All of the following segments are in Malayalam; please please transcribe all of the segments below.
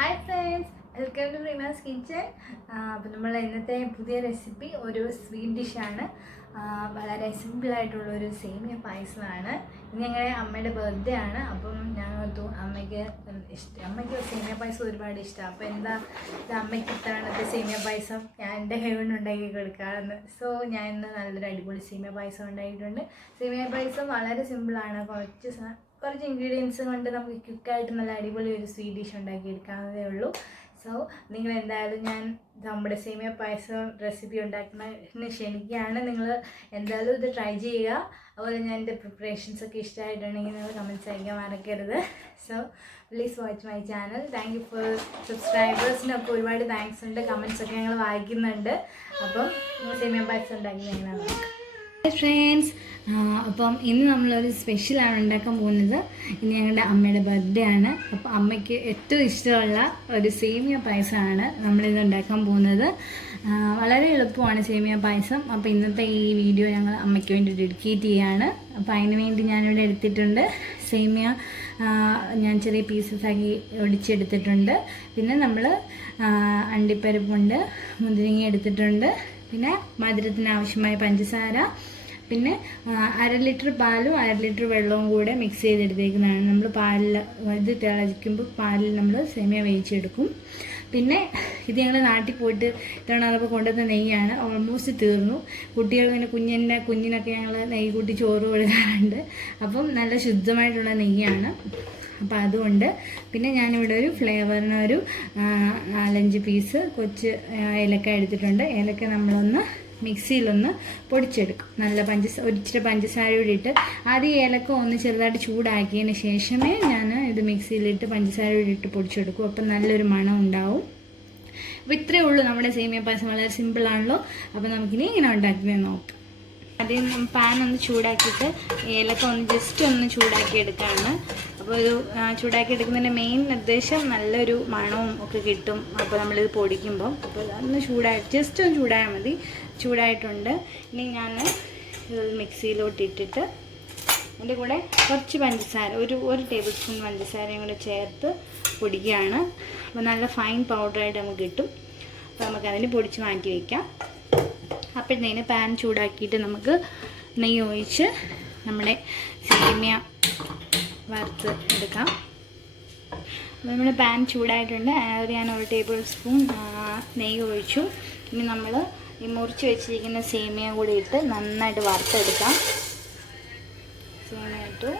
Hi friends, welcome to Reema's kitchen. അപ്പോൾ നമ്മൾ ഇന്നത്തെ പുതിയ റെസിപ്പി ഒരു സ്വീറ്റ് ഡിഷാണ്. വളരെ സിമ്പിളായിട്ടുള്ളൊരു സേമിയ പായസമാണ്. ഇനി ഞങ്ങളുടെ അമ്മയുടെ ബർത്ത്ഡേ ആണ്. അപ്പം ഞാൻ ഓർത്തു അമ്മയ്ക്ക് സേമിയ പായസം ഒരുപാട് ഇഷ്ടമാണ്. അപ്പോൾ എന്താ അമ്മയ്ക്ക് ഇത്തവണത്തെ സേമിയ പായസം ഞാൻ എൻ്റെ കൈകൊണ്ട് ഉണ്ടാക്കി കൊടുക്കാമെന്ന്. സോ ഞാൻ ഇന്ന് നല്ലൊരു അടിപൊളി സേമിയ പായസം ഉണ്ടാക്കിയിട്ടുണ്ട്. സേമിയ പായസം വളരെ സിമ്പിളാണ്. കുറച്ച് ഇൻഗ്രീഡിയൻസ് കൊണ്ട് നമുക്ക് ക്വിക്കായിട്ട് നല്ല അടിപൊളി ഒരു സ്വീറ്റ് ഡിഷ് ഉണ്ടാക്കിയെടുക്കാവുന്നതേ ഉള്ളൂ. സോ നിങ്ങൾ എന്തായാലും ഞാൻ നമ്മുടെ സേമിയ പായസം റെസിപ്പി ഉണ്ടാക്കുന്നതിന് ക്ഷണിക്കുകയാണ്. നിങ്ങൾ എന്തായാലും ഇത് ട്രൈ ചെയ്യുക. അതുപോലെ ഞാൻ എൻ്റെ പ്രിപ്പറേഷൻസൊക്കെ ഇഷ്ടമായിട്ടുണ്ടെങ്കിൽ നിങ്ങൾ കമൻറ്റ്സ് അയക്കാൻ മറക്കരുത്. So please watch my channel. Thank you for സബ്സ്ക്രൈബേഴ്സിനൊക്കെ ഒരുപാട് താങ്ക്സ് ഉണ്ട്. കമൻറ്റ്സൊക്കെ ഞങ്ങൾ വായിക്കുന്നുണ്ട്. അപ്പം സേമിയ പായസം ഉണ്ടാക്കുന്നത് എങ്ങനെയാണ് നോക്കാം. ഫ്രണ്ട്സ്, അപ്പം ഇന്ന് നമ്മളൊരു സ്പെഷ്യലാണ് ഉണ്ടാക്കാൻ പോകുന്നത്. ഇന്ന് ഞങ്ങളുടെ അമ്മയുടെ ബർത്ത്ഡേ ആണ്. അപ്പോൾ അമ്മയ്ക്ക് ഏറ്റവും ഇഷ്ടമുള്ള ഒരു സേമിയ പായസമാണ് നമ്മളിന്ന് ഉണ്ടാക്കാൻ പോകുന്നത്. വളരെ എളുപ്പമാണ് സേമിയ പായസം. അപ്പോൾ ഇന്നത്തെ ഈ വീഡിയോ ഞങ്ങൾ അമ്മയ്ക്ക് വേണ്ടി ഡെഡിക്കേറ്റ് ചെയ്യുകയാണ്. അപ്പോൾ അതിന് വേണ്ടി ഞാനിവിടെ എടുത്തിട്ടുണ്ട് സേമിയ. ഞാൻ ചെറിയ പീസസ് ആക്കി ഒടിച്ചെടുത്തിട്ടുണ്ട്. പിന്നെ നമ്മൾ അണ്ടിപ്പരിപ്പുണ്ട്, മുന്തിരിങ്ങ എടുത്തിട്ടുണ്ട്. പിന്നെ മധുരത്തിന് ആവശ്യമായ പഞ്ചസാര, പിന്നെ 1/2 ലിറ്റർ പാലും 1/2 ലിറ്റർ വെള്ളവും കൂടെ മിക്സ് ചെയ്തെടുത്തേക്കുന്നതാണ്. നമ്മൾ പാലിൽ ഇത് തിളയ്ക്കുമ്പോൾ പാലിൽ നമ്മൾ സേമിയ വേവിച്ചെടുക്കും. പിന്നെ ഇത് ഞങ്ങൾ നാട്ടിൽ പോയിട്ട് ഇത്തവണ കൊണ്ടുവന്ന നെയ്യാണ്. ഓൾമോസ്റ്റ് തീർന്നു. കുട്ടികൾ പിന്നെ കുഞ്ഞിനൊക്കെ ഞങ്ങൾ നെയ്യ് കൂട്ടി ചോറ് കൊടുക്കാറുണ്ട്. അപ്പം നല്ല ശുദ്ധമായിട്ടുള്ള നെയ്യാണ്. അപ്പോൾ അതുകൊണ്ട് പിന്നെ ഞാനിവിടെ ഒരു ഫ്ലേവറിന് ഒരു 4-5 പീസ് കൊച്ച് ഏലക്ക എടുത്തിട്ടുണ്ട്. ഏലക്ക നമ്മളൊന്ന് മിക്സിയിലൊന്ന് പൊടിച്ചെടുക്കും. നല്ല ഒരിച്ചിരി പഞ്ചസാര കൂടി ഇട്ട് ആദ്യം ഏലക്ക ഒന്ന് ചെറുതായിട്ട് ചൂടാക്കിയതിന് ശേഷമേ ഞാൻ ഇത് മിക്സിയിലിട്ട് പഞ്ചസാര കൂടി ഇട്ട് പൊടിച്ചെടുക്കും. അപ്പം നല്ലൊരു മണം ഉണ്ടാവും. അപ്പോൾ ഇത്രയേ ഉള്ളൂ നമ്മുടെ സേമിയ പായസം. വളരെ സിമ്പിളാണല്ലോ. അപ്പോൾ നമുക്കിനി ഇങ്ങനെ ഉണ്ടാക്കുന്നത് നോക്കാം. ആദ്യം പാൻ ഒന്ന് ചൂടാക്കിയിട്ട് ഏലക്ക ജസ്റ്റ് ഒന്ന് ചൂടാക്കി എടുക്കുകയാണ്. അപ്പോൾ ഇത് ചൂടാക്കി എടുക്കുന്നതിൻ്റെ മെയിൻ ഉദ്ദേശം നല്ലൊരു മണവും ഒക്കെ കിട്ടും. അപ്പോൾ നമ്മളിത് പൊടിക്കുമ്പം അപ്പോൾ ഒന്ന് ജസ്റ്റ് ഒന്ന് ചൂടായാൽ മതി. ചൂടായിട്ടുണ്ട്. ഇനി ഞാൻ ഇത് മിക്സിയിലോട്ട് ഇട്ടിട്ട് അതിൻ്റെ കൂടെ കുറച്ച് പഞ്ചസാര, ഒരു ടേബിൾ സ്പൂൺ പഞ്ചസാരയും കൂടെ ചേർത്ത് പൊടിക്കുകയാണ്. അപ്പോൾ നല്ല ഫൈൻ പൗഡറായിട്ട് നമുക്ക് കിട്ടും. അപ്പോൾ നമുക്കതിന് പൊടിച്ച് മാറ്റി വയ്ക്കാം. അപ്പോഴത്തേന് പാൻ ചൂടാക്കിയിട്ട് നമുക്ക് നെയ്യ് ഒഴിച്ച് നമ്മുടെ സേമിയ വറുത്ത് എടുക്കാം. അപ്പോൾ നമ്മുടെ പാൻ ചൂടായിട്ടുണ്ട്. അത് ഞാൻ 1 ടേബിൾ സ്പൂൺ നെയ്യ് ഒഴിച്ചു. ഇനി നമ്മൾ ഈ മുറിച്ച് വെച്ചിരിക്കുന്ന സേമിയ കൂടി ഇട്ട് നന്നായിട്ട് വറുത്തെടുക്കാം. സേമിയ ഇട്ടു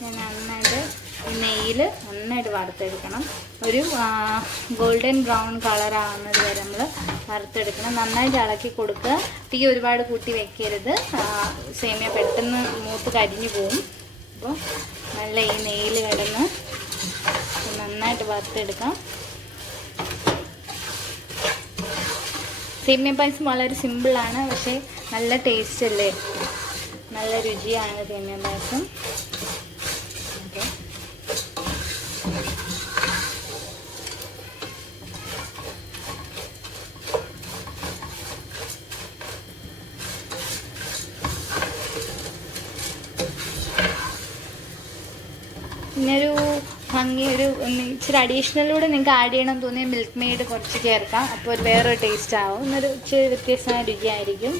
ഞാൻ നന്നായിട്ട് ഈ നെയ്യിൽ നന്നായിട്ട് വറുത്തെടുക്കണം. ഒരു ഗോൾഡൻ ബ്രൗൺ കളറാവുന്നത് വരെ നമ്മൾ വറുത്തെടുക്കണം. നന്നായിട്ട് ഇളക്കി കൊടുക്കുക. തീ ഒരുപാട് കൂട്ടി വെക്കരുത്. സേമിയ പെട്ടെന്ന് മൂത്ത് കരിഞ്ഞു പോവും. അപ്പോൾ നല്ല ഈ നെയ്യിൽ കിടന്ന് നന്നായിട്ട് വറുത്തെടുക്കാം. സേമിയ പായസം വളരെ സിമ്പിളാണ്, പക്ഷേ നല്ല ടേസ്റ്റ് അല്ലേ, നല്ല രുചിയാണ് സേമിയ പായസം. ഓക്കെ, പിന്നൊരു ഭംഗി ഇച്ചിരി അഡീഷണലൂടെ നിങ്ങൾക്ക് ആഡ് ചെയ്യണം തോന്നിയാൽ മിൽക്ക് മെയ്ഡ് കുറച്ച് ചേർക്കാം. അപ്പോൾ ഒരു വേറൊരു ടേസ്റ്റ് ആവും. എന്നൊരു ഇച്ചിരി വ്യത്യസ്തമായ രുചിയായിരിക്കും.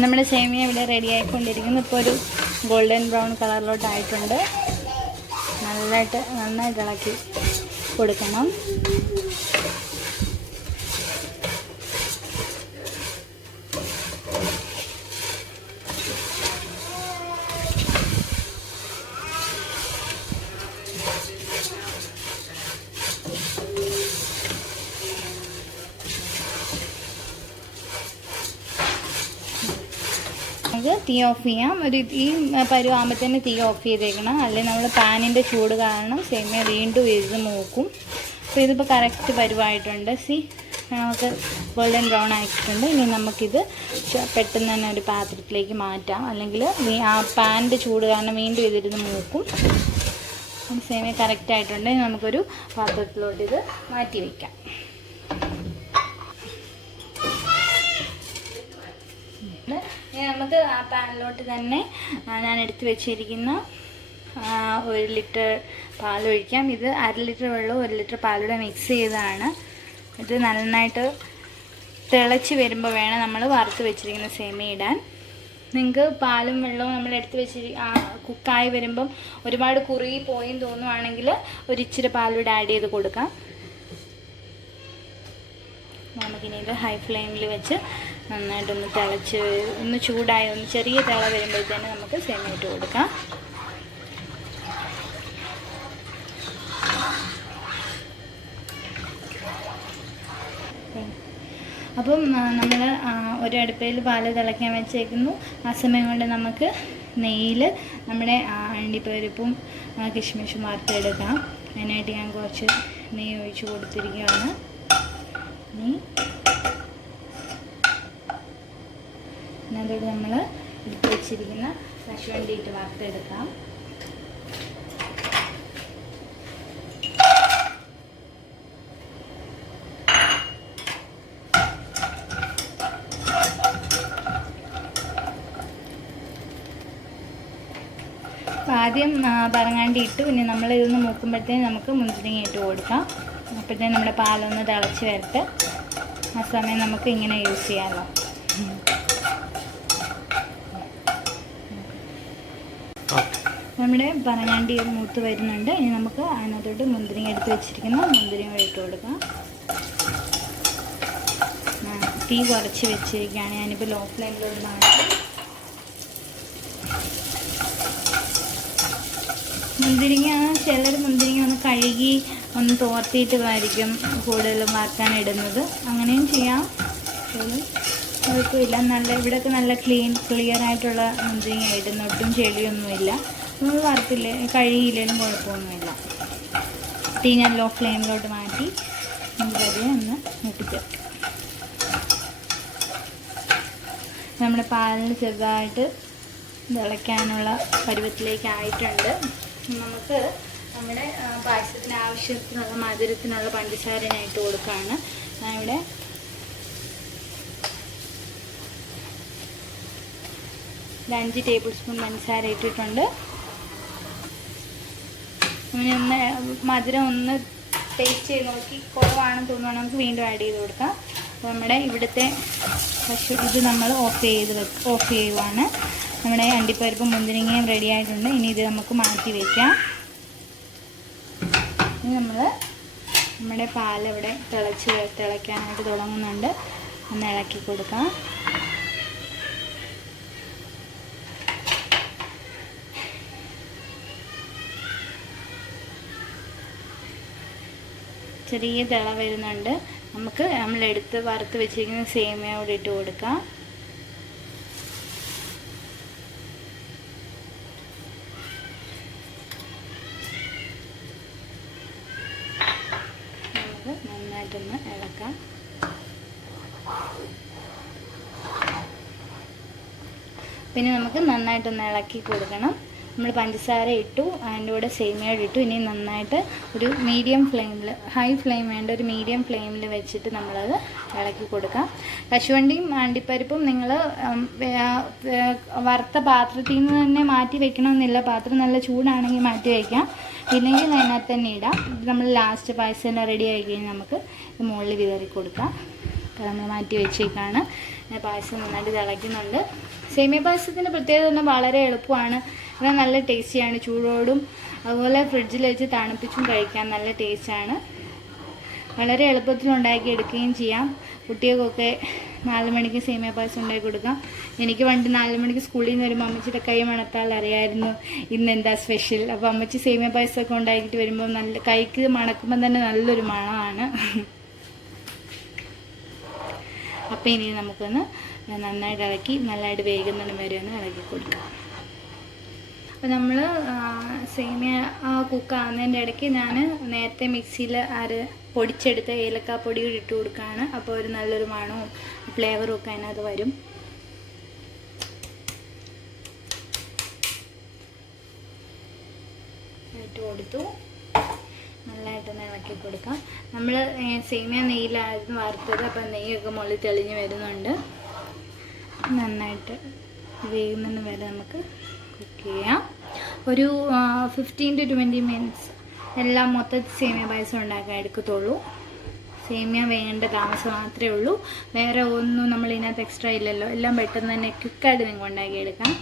നമ്മുടെ സേമിയ ഇവിടെ റെഡി ആയിക്കൊണ്ടിരിക്കുന്നു. ഇപ്പോൾ ഒരു ഗോൾഡൻ ബ്രൗൺ കളറിലോട്ടായിട്ടുണ്ട്. നന്നായിട്ട് ഇളക്കി കൊടുക്കണം. തീ ഓഫ് ചെയ്യാം. ഈ പരുവാകുമ്പോൾ തന്നെ തീ ഓഫ് ചെയ്തേക്കണം, അല്ലെങ്കിൽ നമ്മൾ പാനിൻ്റെ ചൂട് കാരണം സേമിയ വീണ്ടും ഇത് മൂക്കും. അപ്പോൾ ഇതിപ്പോൾ കറക്റ്റ് പരുവായിട്ടുണ്ട്. നമുക്ക് ഗോൾഡൻ ബ്രൗൺ ആയിട്ടുണ്ട്. ഇനി നമുക്കിത് പെട്ടെന്ന് തന്നെ ഒരു പാത്രത്തിലേക്ക് മാറ്റാം, അല്ലെങ്കിൽ ആ പാനിൻ്റെ ചൂട് കാരണം വീണ്ടും ഇതിരുന്ന് മൂക്കും. സേമിയ കറക്റ്റായിട്ടുണ്ട്. ഇനി നമുക്കൊരു പാത്രത്തിലോട്ട് ഇത് മാറ്റി വയ്ക്കാം. ഇനി നമുക്ക് ആ പാനിലോട്ട് തന്നെ ഞാൻ എടുത്ത് വെച്ചിരിക്കുന്ന 1 ലിറ്റർ പാലൊഴിക്കാം. ഇത് 1/2 ലിറ്റർ വെള്ളവും 1 ലിറ്റർ പാലൂടെ മിക്സ് ചെയ്തതാണ്. ഇത് നന്നായിട്ട് തിളച്ച് വരുമ്പോൾ വേണം നമ്മൾ വറുത്ത് വെച്ചിരിക്കുന്ന സേമിയ ഇടാൻ. നിങ്ങൾക്ക് പാലും വെള്ളവും നമ്മൾ എടുത്ത് കുക്കായി വരുമ്പം ഒരുപാട് കുറുകി പോയെന്ന് തോന്നുവാണെങ്കിൽ ഇച്ചിരി പാലൂടെ ആഡ് ചെയ്ത് കൊടുക്കാം. നമുക്കിനി ഇത് ഹൈ ഫ്ലെയിമിൽ വെച്ച് നന്നായിട്ടൊന്ന് തിളച്ച് ഒന്ന് ചൂടായി ഒന്ന് ചെറിയ തിള വരുമ്പോഴത്തേന് നമുക്ക് സേമിയ ഇട്ട് കൊടുക്കാം. അപ്പം നമ്മൾ ഒരു അടുപ്പയിൽ പാല് തിളയ്ക്കാൻ വെച്ചേക്കുന്നു. ആ സമയം കൊണ്ട് നമുക്ക് നെയ്യിൽ നമ്മുടെ അണ്ടിപ്പരിപ്പും കിശ്മിഷും വറുത്തെടുക്കാം. അതിനായിട്ട് ഞാൻ കുറച്ച് നെയ്യ് ഒഴിച്ച് കൊടുത്തിരിക്കുകയാണ്. അതോടെ നമ്മൾ എടുത്ത് വെച്ചിരിക്കുന്ന കശുവണ്ടി ഇട്ട് വറുത്തെടുക്കാം. ആദ്യം പറങ്ങാണ്ടി ഇട്ടു, പിന്നെ നമ്മൾ ഇതൊന്ന് മൂക്കുമ്പോഴത്തേന് നമുക്ക് മുന്തിരിങ്ങ ഇട്ട് കൊടുക്കാം. അപ്പോഴത്തേന് നമ്മുടെ പാലൊന്ന് തിളച്ച് വരട്ടെ. ആ സമയം നമുക്ക് ഇങ്ങനെ യൂസ് ചെയ്യാമല്ലോ. നമ്മുടെ പറങ്ങാണ്ടി മൂത്ത് വരുന്നുണ്ട്. ഇനി നമുക്ക് അതിനകത്തോട്ട് മുന്തിരിങ്ങ എടുത്ത് വെച്ചിരിക്കുന്ന മുന്തിരിങ്ങ ഇട്ട് കൊടുക്കാം. തീ കുറച്ച് വെച്ചിരിക്കുകയാണ്. ഞാനിപ്പോൾ ലോ ഫ്ലെയിമിലോട്ട് മാറ്റി. മുന്തിരിങ്ങ ചിലർ മുന്തിരിങ്ങ ഒന്ന് കഴുകി ഒന്ന് തോർത്തിയിട്ടുമായിരിക്കും കൂടുതലും വറുക്കാനിടുന്നത്. അങ്ങനെയും ചെയ്യാം, കുഴപ്പമില്ല. ഇവിടെയൊക്കെ നല്ല ക്ലിയർ ആയിട്ടുള്ള മുന്തിരിങ്ങ ഇടുന്ന, ഒട്ടും ചെളിയൊന്നുമില്ല. നമ്മൾ വറുത്തില്ലേ കഴുകിയില്ലെങ്കിലും കുഴപ്പമൊന്നുമില്ല. തീ ഞാൻ ലോ ഫ്ലെയിമിലോട്ട് മാറ്റി പതിയെ ഒന്ന് മുട്ടിച്ചേർക്കും. നമ്മുടെ പാലിന് ചെറുതായിട്ട് തിളയ്ക്കാനുള്ള പരുവത്തിലേക്ക് ആയിട്ടുണ്ട്. നമുക്ക് നമ്മുടെ പായസത്തിന് ആവശ്യത്തിനുള്ള മധുരത്തിനുള്ള പഞ്ചസാര ഞാൻ ഇട്ട് കൊടുക്കുകയാണ്. ഞാൻ ഇവിടെ 5 ടേബിൾ സ്പൂൺ പഞ്ചസാര ഇട്ടിട്ടുണ്ട്. ഒന്ന് മധുരം ഒന്ന് ടേസ്റ്റ് ചെയ്ത് നോക്കി കുറവാണെന്ന് തോന്നുവാണെങ്കിൽ നമുക്ക് വീണ്ടും ആഡ് ചെയ്ത് കൊടുക്കാം. അപ്പോൾ നമ്മുടെ ഇവിടുത്തെ ഇത് നമ്മൾ ഓഫ് ചെയ്യുവാണ്. നമ്മുടെ അണ്ടിപ്പരിപ്പും മുന്തിരിങ്ങയും റെഡി ആയിട്ടുണ്ട്. ഇനി ഇത് നമുക്ക് മാറ്റി വയ്ക്കാം. ഇനി നമ്മുടെ പാലിവിടെ തിളയ്ക്കാനായിട്ട് തുടങ്ങുന്നുണ്ട്. ഒന്ന് ഇളക്കി കൊടുക്കാം. ചെറിയ തിള വരുന്നുണ്ട്. നമുക്ക് നമ്മളെടുത്ത് വറുത്ത് വെച്ചിരിക്കുന്ന സേമിയ കൂടി ഇട്ട് കൊടുക്കാം. നമുക്ക് നന്നായിട്ടൊന്ന് ഇളക്കാം. പിന്നെ നമുക്ക് നന്നായിട്ടൊന്ന് ഇളക്കി കൊടുക്കണം. നമ്മൾ പഞ്ചസാര ഇട്ടു, അതിൻ്റെ കൂടെ സേമിയ ഇട്ടു. ഇനി നന്നായിട്ട് ഒരു മീഡിയം ഫ്ലെയിമിൽ, ഹൈ ഫ്ലെയിം വേണ്ട, ഒരു മീഡിയം ഫ്ലെയിമിൽ വെച്ചിട്ട് നമ്മളത് ഇളക്കി കൊടുക്കാം. കശുവണ്ടിയും അണ്ടിപ്പരിപ്പും നിങ്ങൾ വറുത്ത പാത്രത്തിൽ നിന്ന് തന്നെ മാറ്റി വെക്കണമെന്നില്ല. പാത്രം നല്ല ചൂടാണെങ്കിൽ മാറ്റി വയ്ക്കാം, ഇല്ലെങ്കിൽ അതിനകത്ത് തന്നെ ഇടാം. നമ്മൾ ലാസ്റ്റ് പായസം റെഡി ആയി കഴിഞ്ഞാൽ നമുക്ക് മുകളിൽ വിതറി കൊടുക്കാം. അപ്പോൾ നമ്മൾ മാറ്റി വെച്ചേക്കാണ്. പായസം നന്നായിട്ട് തിളയ്ക്കുന്നുണ്ട്. സേമിയ പായസത്തിൻ്റെ പ്രത്യേകത പറഞ്ഞാൽ വളരെ എളുപ്പമാണ്. അത് നല്ല ടേസ്റ്റിയാണ്. ചൂടോടും അതുപോലെ ഫ്രിഡ്ജിൽ വെച്ച് തണുപ്പിച്ചും കഴിക്കാൻ നല്ല ടേസ്റ്റാണ്. വളരെ എളുപ്പത്തിൽ ഉണ്ടാക്കിയെടുക്കുകയും ചെയ്യാം. കുട്ടികൾക്കൊക്കെ 4 മണിക്ക് സേമിയ പായസം ഉണ്ടാക്കി കൊടുക്കാം. എനിക്ക് പണ്ട് 4 മണിക്ക് സ്കൂളിൽ നിന്ന് വരുമ്പോൾ അമ്മച്ചിയുടെ കൈ മണത്താൽ അറിയായിരുന്നു ഇന്നെന്താ സ്പെഷ്യൽ. അപ്പോൾ അമ്മച്ചി സേമിയ പായസമൊക്കെ ഉണ്ടാക്കിയിട്ട് വരുമ്പോൾ നല്ല കൈക്ക് മണക്കുമ്പോൾ തന്നെ നല്ലൊരു മണമാണ്. അപ്പോൾ ഇനി നമുക്കൊന്ന് നന്നായിട്ട് ഇളക്കി നല്ലതായിട്ട് വേകുന്നതിന് വരെ ഒന്ന് ഇളക്കി കൊടുക്കുക. അപ്പോൾ നമ്മൾ സേമിയ കുക്കാവുന്നതിൻ്റെ ഇടയ്ക്ക് ഞാൻ നേരത്തെ മിക്സിയിൽ പൊടിച്ചെടുത്ത ഏലക്കാപ്പൊടി കൂടി ഇട്ട് കൊടുക്കുകയാണ്. അപ്പോൾ ഒരു നല്ലൊരു മണവും ഫ്ലേവറും ഒക്കെ അതിനകത്ത് വരും. ഇട്ട് കൊടുത്തു, നല്ലതായിട്ടൊന്ന് ഇളക്കി കൊടുക്കാം. നമ്മൾ സേമിയ നെയ്യിലായിരുന്നു വറുത്തത്, അപ്പം നെയ്യൊക്കെ മുകളിൽ തെളിഞ്ഞ് വരുന്നുണ്ട്. നന്നായിട്ട് വേകുന്നതിന് വരെ നമുക്ക് കുക്ക് ചെയ്യാം. ഒരു 15 to 20 മിനിറ്റ്സ് എല്ലാം മൊത്തത്തിൽ സേമിയ പായസം ഉണ്ടാക്കാൻ എടുക്കത്തുള്ളൂ. സേമിയ വേണ്ട താമസം മാത്രമേ ഉള്ളൂ, വേറെ ഒന്നും നമ്മൾ ഇതിനകത്ത് എക്സ്ട്രാ ഇല്ലല്ലോ. എല്ലാം പെട്ടെന്ന് തന്നെ ക്വിക്കായിട്ട് നിങ്ങൾക്ക് ഉണ്ടാക്കിയെടുക്കാം.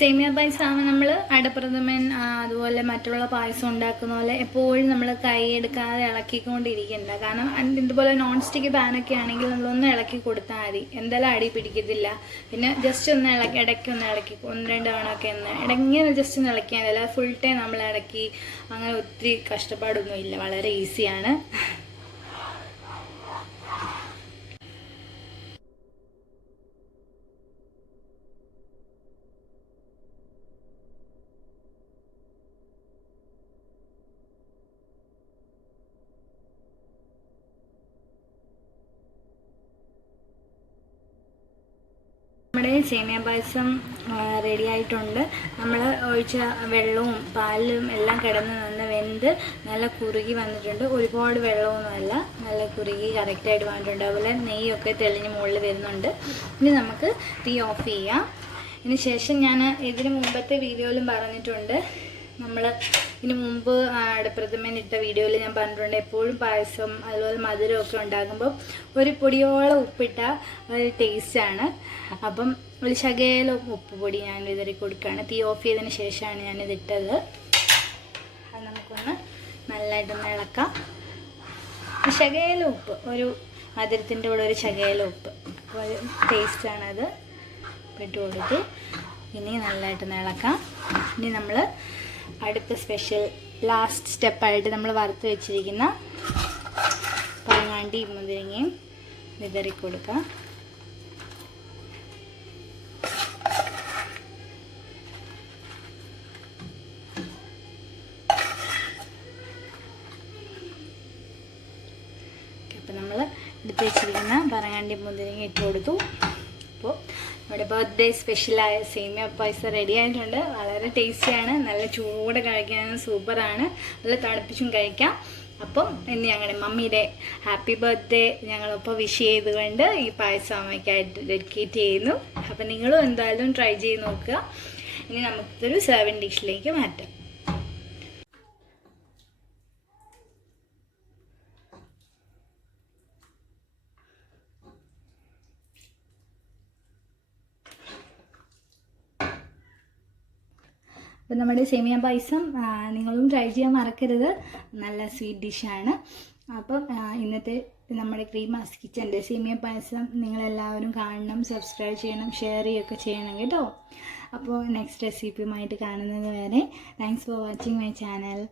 സേമിയ പായസം ആകുമ്പോൾ നമ്മൾ അടപ്രഥമൻ അതുപോലെ മറ്റുള്ള പായസം ഉണ്ടാക്കുന്ന പോലെ എപ്പോഴും നമ്മൾ കൈ എടുക്കാതെ ഇളക്കിക്കൊണ്ടിരിക്കണ്ട. കാരണം ഇതുപോലെ നോൺ സ്റ്റിക്ക് പാനൊക്കെ ആണെങ്കിൽ നമ്മളൊന്ന് ഇളക്കി കൊടുത്താൽ മതി, എന്തായാലും അടി പിടിക്കത്തില്ല. പിന്നെ ജസ്റ്റ് ഒന്ന് ഇടയ്ക്കൊന്ന് ഇളക്കി 1-2 തവണയൊക്കെ ഇടയ്ങ്ങനെ ജസ്റ്റ് ഒന്ന് ഇളക്കിയാൽ മതി. അല്ലാതെ ഫുൾ ടൈം നമ്മൾ ഇളക്കി അങ്ങനെ ഒത്തിരി കഷ്ടപ്പാടൊന്നുമില്ല, വളരെ ഈസിയാണ്. നമ്മുടെ സേമിയ പായസം റെഡി ആയിട്ടുണ്ട്. നമ്മൾ ഒഴിച്ച വെള്ളവും പാലും എല്ലാം കിടന്ന് നിന്ന് വെന്ത് നല്ല കുറുകി വന്നിട്ടുണ്ട്. ഒരുപാട് വെള്ളമൊന്നുമല്ല, നല്ല കുറുകി കറക്റ്റായിട്ട് വന്നിട്ടുണ്ട്. അതുപോലെ നെയ്യൊക്കെ തെളിഞ്ഞ് മുകളിൽ വരുന്നുണ്ട്. ഇനി നമുക്ക് തീ ഓഫ് ചെയ്യാം. ഇതിന് ശേഷം ഞാൻ ഇതിന് മുമ്പത്തെ വീഡിയോയിലും പറഞ്ഞിട്ടുണ്ട്, നമ്മൾ ഇതിന് മുമ്പ് അടപ്രഥമൻ ഇട്ട വീഡിയോയിൽ ഞാൻ പറഞ്ഞിട്ടുണ്ട്, എപ്പോഴും പായസം അതുപോലെ മധുരമൊക്കെ ഉണ്ടാക്കുമ്പോൾ ഒരു പൊടിയോളം ഉപ്പിട്ട ഒരു ടേസ്റ്റാണ്. അപ്പം ഒരു ശകലം ഉപ്പ് പൊടി ഞാൻ വിതറി കൊടുക്കുകയാണ്. തീ ഓഫ് ചെയ്തതിന് ശേഷമാണ് ഞാനിതിട്ടത്. അത് നമുക്കൊന്ന് നല്ലതായിട്ടൊന്ന് ഇളക്കാം. ശകലം ഉപ്പ്, ഒരു മധുരത്തിൻ്റെ കൂടെ ഒരു ശകലം ഉപ്പ്, അപ്പോൾ ഒരു ടേസ്റ്റാണത്. ഇട്ട് കൊടുത്തു. ഇനി നല്ലതായിട്ടൊന്ന് ഇളക്കാം. ഇനി നമ്മൾ അടുത്ത സ്പെഷ്യൽ ലാസ്റ്റ് സ്റ്റെപ്പായിട്ട് നമ്മൾ വറുത്ത് വെച്ചിരിക്കുന്ന പഴങ്ങാണ്ടി മുന്തിരിങ്ങയും വിതറി കൊടുക്കാം. അപ്പോൾ നമ്മൾ എടുത്ത് വെച്ചിരിക്കുന്ന പഴങ്ങാണ്ടി മുന്തിരിങ്ങ ഇട്ട് കൊടുത്തു. അപ്പോൾ നമ്മുടെ ബർത്ത്ഡേ സ്പെഷ്യലായ സേമിയ പായസം റെഡി ആയിട്ടുണ്ട്. വളരെ ടേസ്റ്റിയാണ്, നല്ല ചൂടോടെ കഴിക്കാനും സൂപ്പറാണ്, നല്ല തണുപ്പിച്ചും കഴിക്കാം. അപ്പം ഇന്ന് ഞങ്ങളുടെ മമ്മിയുടെ ഹാപ്പി ബർത്ത്ഡേ ഞങ്ങളൊപ്പം വിഷ് ചെയ്തുകൊണ്ട് ഈ പായസം അമ്മയ്ക്കായിട്ട് ഡെഡിക്കേറ്റ് ചെയ്യുന്നു. അപ്പം നിങ്ങളും എന്തായാലും ട്രൈ ചെയ്ത് നോക്കുക. ഇനി നമുക്കൊരു സെർവിങ് ഡിഷിലേക്ക് മാറ്റാം. അപ്പോൾ നമ്മുടെ സേമിയ പായസം നിങ്ങളും ട്രൈ ചെയ്യാൻ മറക്കരുത്. നല്ല സ്വീറ്റ് ഡിഷാണ്. അപ്പം ഇന്നത്തെ നമ്മുടെ റീമാസ് കിച്ചൻ്റെ സേമിയ പായസം നിങ്ങളെല്ലാവരും കാണണം, സബ്സ്ക്രൈബ് ചെയ്യണം, ഷെയർ ചെയ്യുകയൊക്കെ ചെയ്യണം കേട്ടോ. അപ്പോൾ നെക്സ്റ്റ് റെസിപ്പിയുമായിട്ട് കാണുന്നത് വരെ thanks for watching my channel.